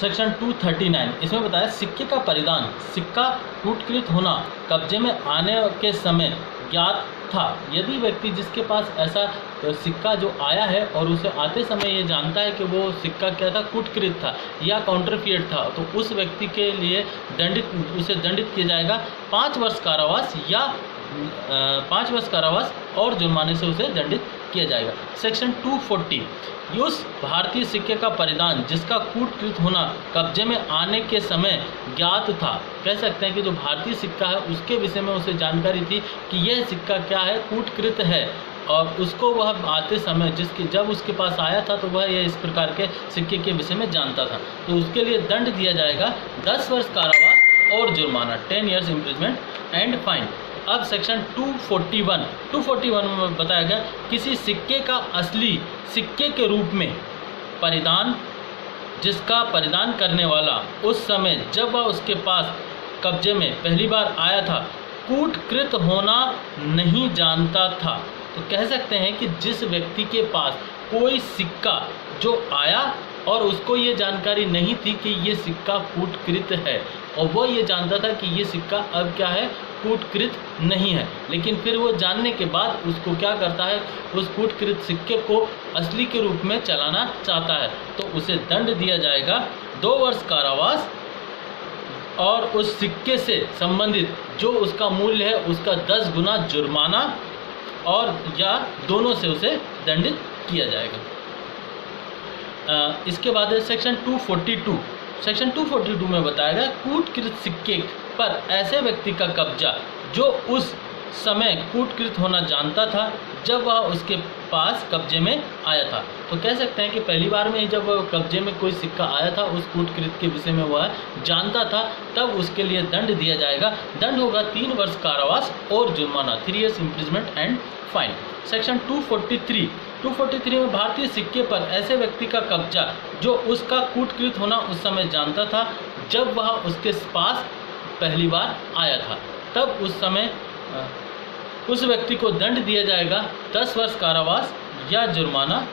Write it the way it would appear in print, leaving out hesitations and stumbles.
Section 239 इसमें बताया सिक्के का परिधान, सिक्का कूटकृत होना कब्जे में आने के समय ज्ञात था। यदि व्यक्ति जिसके पास ऐसा सिक्का जो आया है और उसे आते समय ये जानता है कि वो सिक्का क्या था, कूटकृत था या काउंटरफिएट था, तो उस व्यक्ति के लिए उसे दंडित किया जाएगा 5 वर्ष कारावास या 5 वर्ष कारावास और जुर्माने से उसे दंडित किया जाएगा। सेक्शन 240 उस भारतीय सिक्के का परिधान जिसका कूटकृत होना कब्जे में आने के समय ज्ञात था। कह सकते हैं कि जो भारतीय सिक्का है उसके विषय में उसे जानकारी थी कि यह सिक्का क्या है, कूटकृत है, और उसको वह आते समय जब उसके पास आया था तो वह यह इस प्रकार के सिक्के के विषय में जानता था, तो उसके लिए दंड दिया जाएगा 10 वर्ष कारावास और जुर्माना 10 years इम्प्रिजमेंट एंड फाइन। अब सेक्शन 241 में बताया गया किसी सिक्के का असली सिक्के के रूप में परिधान जिसका परिधान करने वाला उस समय जब वह उसके पास कब्जे में पहली बार आया था कूटकृत होना नहीं जानता था। तो कह सकते हैं कि जिस व्यक्ति के पास कोई सिक्का जो आया और उसको ये जानकारी नहीं थी कि ये सिक्का कूटकृत है, और वो ये जानता था कि ये सिक्का अब क्या है, कूटकृत नहीं है, लेकिन फिर वो जानने के बाद उसको क्या करता है, उस कूटकृत सिक्के को असली के रूप में चलाना चाहता है, तो उसे दंड दिया जाएगा 2 वर्ष कारावास और उस सिक्के से संबंधित जो उसका मूल्य है उसका 10 गुना जुर्माना और या दोनों से उसे दंडित किया जाएगा। इसके बाद है सेक्शन 242 में बताया गया कूटकृत सिक्के पर ऐसे व्यक्ति का कब्जा जो उस समय कूटकृत होना जानता था जब वह उसके पास कब्जे में आया था। तो कह सकते हैं कि पहली बार में ही जब कब्जे में कोई सिक्का आया था उस कूटकृत के विषय में वह जानता था, तब उसके लिए दंड दिया जाएगा। दंड होगा 3 वर्ष कारावास और जुर्माना 3 years imprisonment and fine. Section 243 में भारतीय सिक्के पर ऐसे व्यक्ति का कब्जा जो उसका कूटकृत होना उस समय जानता था जब वह उसके पास पहली बार आया था, तब उस समय उस व्यक्ति को दंड दिया जाएगा 10 वर्ष कारावास या जुर्माना